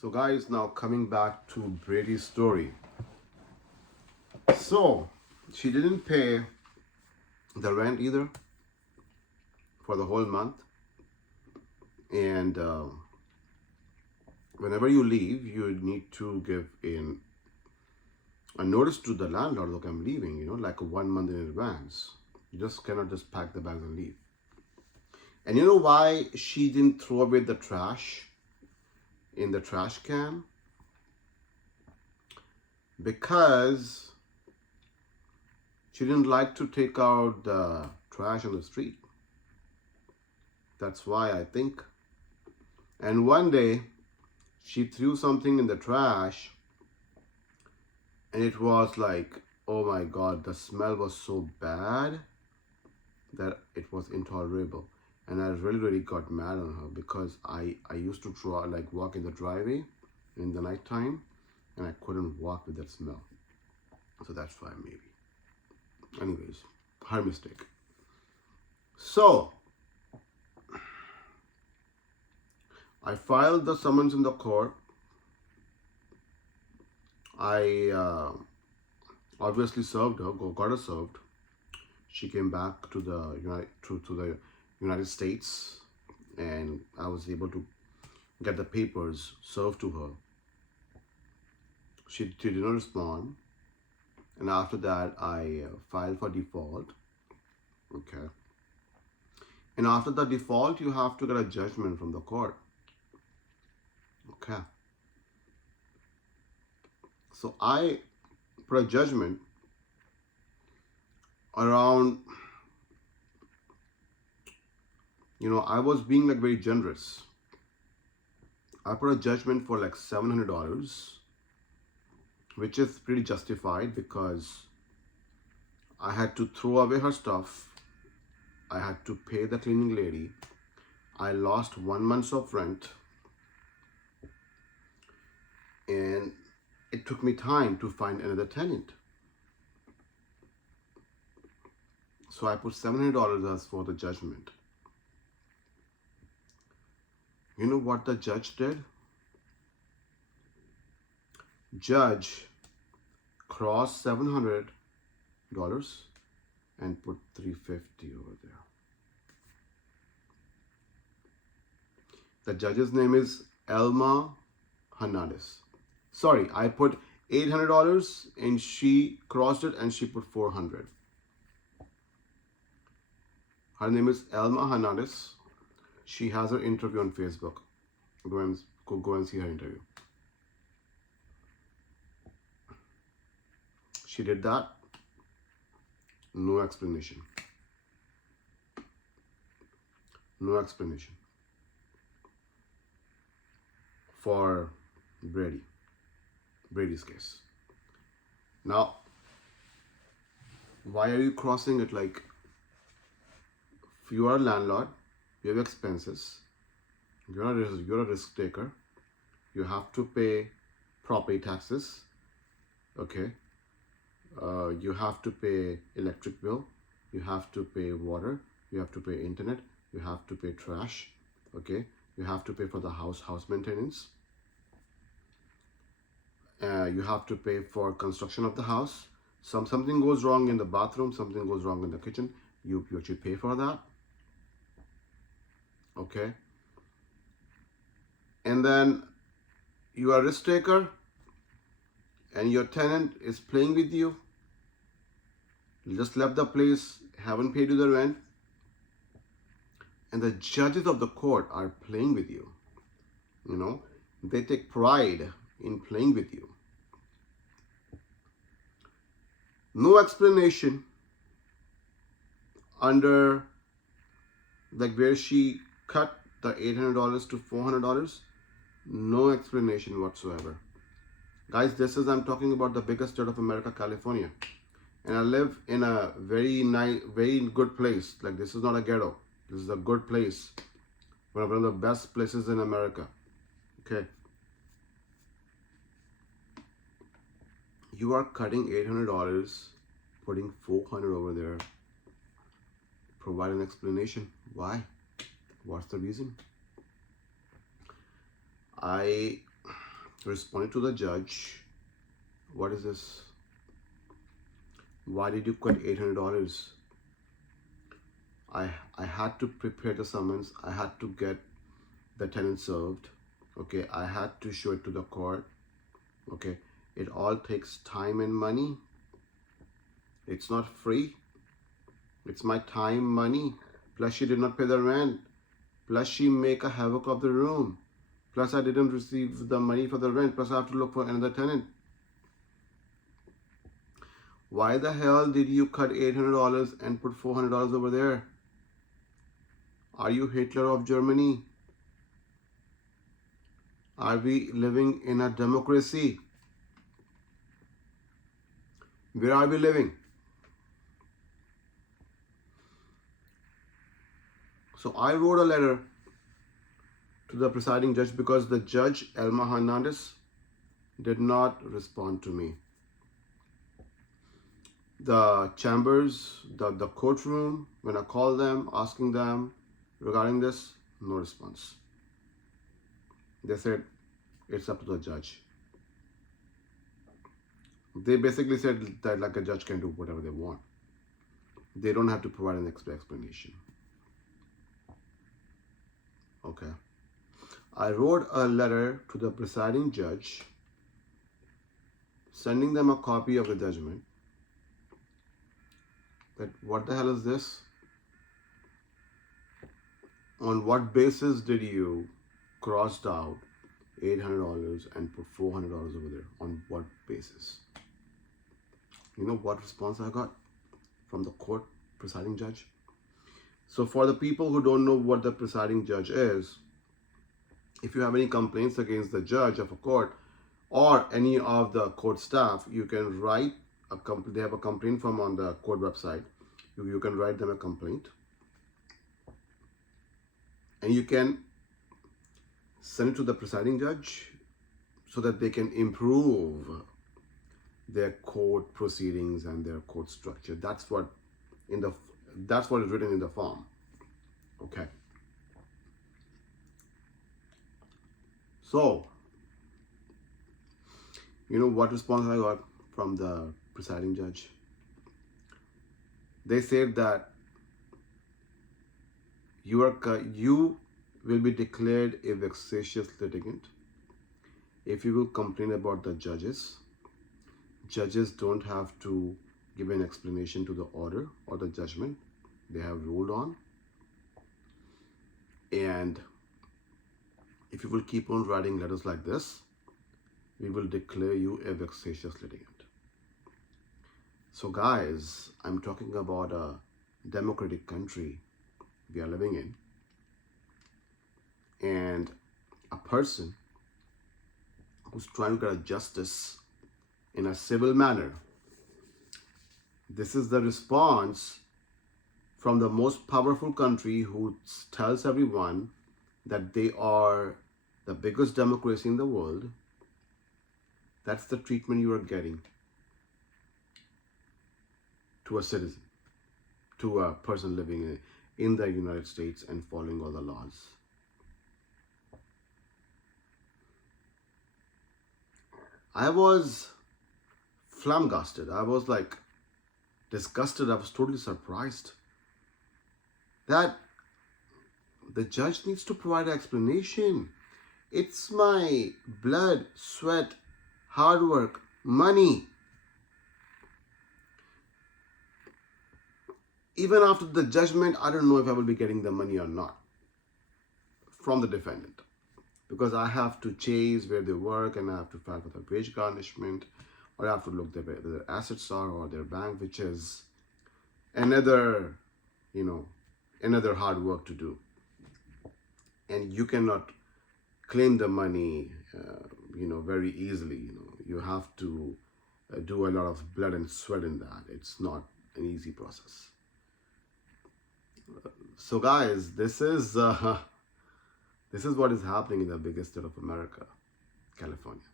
So guys, now coming back to Brady's story. So she didn't pay the rent either for the whole month. And whenever you leave, you need to give in a notice to the landlord, look, I'm leaving, like 1 month in advance. You just cannot just pack the bags and leave. And you know why she didn't throw away the trash in the trash can? Because she didn't like to take out the trash on the street. That's why, I think. And one day, she threw something in the trash, and it was like, oh my God, the smell was so bad that it was intolerable. And I really got mad on her because I used to walk in the driveway in the nighttime, and I couldn't walk with that smell. So that's why, maybe. Anyways, her mistake. So I filed the summons in the court. I obviously served her, got her served. She came back to the United States, and I was able to get the papers served to her. She did not respond, and after that, I filed for default. Okay. And after the default, you have to get a judgment from the court. Okay. So I put a judgment around, I was being very generous. I put a judgment for $700, which is pretty justified because I had to throw away her stuff. I had to pay the cleaning lady. I lost 1 month of rent. And it took me time to find another tenant. So I put $700 as for the judgment. You know what the judge did? Judge crossed $700 and put $350 over there. The judge's name is Alma Hernandez. Sorry, I put $800 and she crossed it and she put $400. Her name is Alma Hernandez. She has her interview on Facebook. Go and see her interview. She did that. No explanation. No explanation for Brady's case. Now, why are you crossing it? If you are a landlord, you have expenses, you're a risk taker, you have to pay property taxes, okay? You have to pay electric bill, you have to pay water, you have to pay internet, you have to pay trash, okay? You have to pay for the house maintenance. You have to pay for construction of the house. Something goes wrong in the bathroom, something goes wrong in the kitchen, you actually pay for that. Okay. And then you are a risk taker and your tenant is playing with you. You just left the place, haven't paid you the rent, and the judges of the court are playing with you. They take pride in playing with you. No explanation under where she cut the $800 to $400. No explanation whatsoever. Guys, I'm talking about the biggest state of America, California. And I live in a very nice, very good place. This is not a ghetto. This is a good place. One of the best places in America. Okay. You are cutting $800, putting $400 over there. Provide an explanation. Why? What's the reason? I responded to the judge. What is this? Why did you cut $800? I had to prepare the summons. I had to get the tenant served. Okay, I had to show it to the court. Okay, it all takes time and money. It's not free. It's my time, money. Plus she did not pay the rent. Plus she make a havoc of the room. Plus I didn't receive the money for the rent. Plus I have to look for another tenant. Why the hell did you cut $800 and put $400 over there? Are you Hitler of Germany? Are we living in a democracy? Where are we living? So I wrote a letter to the presiding judge because the Judge Alma Hernandez did not respond to me. The chambers, the courtroom, when I called them, asking them regarding this, no response. They said, it's up to the judge. They basically said that like a judge can do whatever they want. They don't have to provide an explanation. Okay. I wrote a letter to the presiding judge, sending them a copy of the judgment. That what the hell is this? On what basis did you crossed out $800 and put $400 over there? On what basis? You know what response I got from the court presiding judge? So for the people who don't know what the presiding judge is, if you have any complaints against the judge of a court or any of the court staff, you can write a complaint. They have a complaint form on the court website. You can write them a complaint. And you can send it to the presiding judge so that they can improve their court proceedings and their court structure. That's what is written in the form. Okay. So, you know what response I got from the presiding judge? They said that you will be declared a vexatious litigant if you will complain about the judges. Judges don't have to give an explanation to the order or the judgment they have ruled on. And if you will keep on writing letters like this, we will declare you a vexatious litigant. So guys, I'm talking about a democratic country we are living in. And a person who's trying to get justice in a civil manner. This is the response from the most powerful country who tells everyone that they are the biggest democracy in the world. That's the treatment you are getting to a citizen, to a person living in the United States and following all the laws. I was flabbergasted. I was like disgusted. I was totally surprised that the judge needs to provide an explanation. It's my blood, sweat, hard work, money. Even after the judgment, I don't know if I will be getting the money or not from the defendant, because I have to chase where they work and I have to file for the wage garnishment, or I have to look where their assets are or their bank, which is another hard work to do. And you cannot claim the money, very easily. You have to do a lot of blood and sweat in that. It's not an easy process. So guys, this is what is happening in the biggest state of America, California.